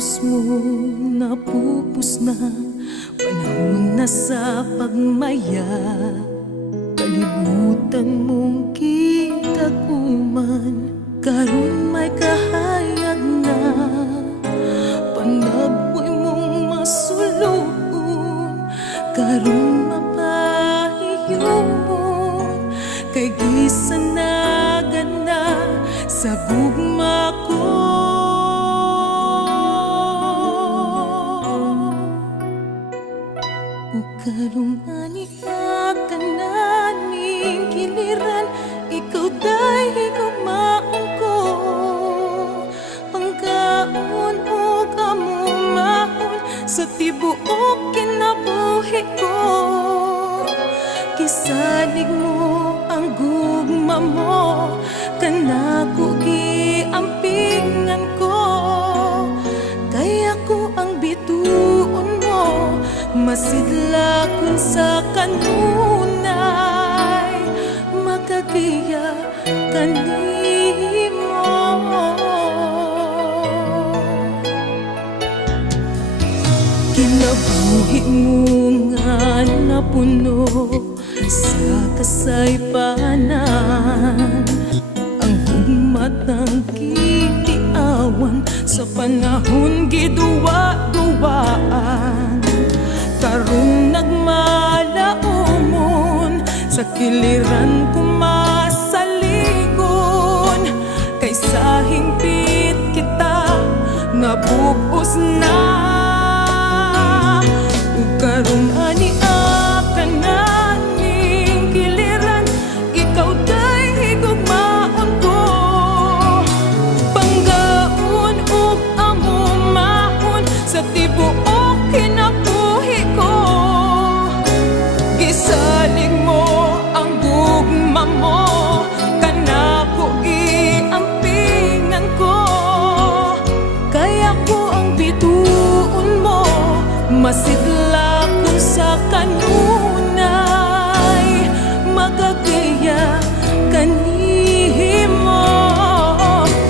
pusos mo napupos na, panahon na sa pagmaya. Kalibutan mong kitaguman, karon may kahayag na. Panagboy mong masulun, karon mapahiyumon. Kay gisanagan na sa gugma ko. Karong aniya ka na ning kiliran, ikaw dahi kumaon ko. Pangkaon o kamumaon sa tibuok kinabuhi ko. Kisalig mo ang gugma mo, kanako giampingan ko. Kaya ko ang bituon mo, masidla kun sa kanunay, makagiya kanimo. Kinabuhi mo nga napuno sa kasaypanan, ang hugmatang kitiawan sa panahon giduwa-duwaan. Karong nagmalaumon sa kiliran kumasaligon, kay sa hingpit kita nabugos na. Ug karong ania ka na ning kiliran, ikaw day higugmaon ko. Panggaon ug amumahon sa tibuok kinabuhi ko. Gisalig mo ang gugma mo, kanako giampingan ko. Kaya ko ang bituon mo, masidla ko sa kanunay, magagaya kanimo.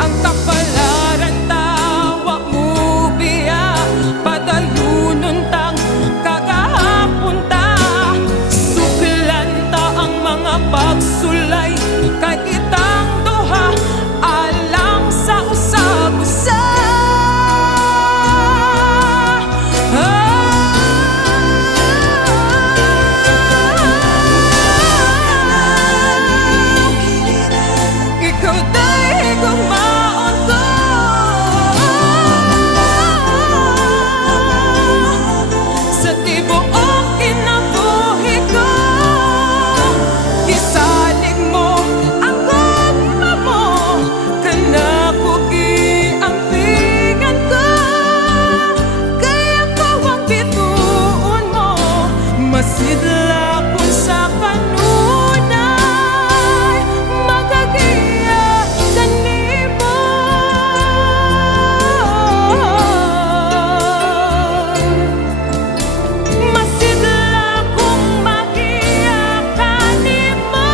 Ang kapalaran tawa mo biya, padayunon tang kagahapon ta. Suklan ta ang mga pagsulay, kay kitang duha alang sa usab-usa. Ikaw day gumaon ko sa tibuok kinabuhi ko. Gisalig mo ang gugma mo, kanako giampingan ko. Kaya ko ang bituon mo, masidla ko sa kanunay, magagiya kanimo. Masidla kong magiya kanimo.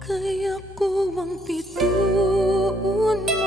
Kaya ko ang bituon mo.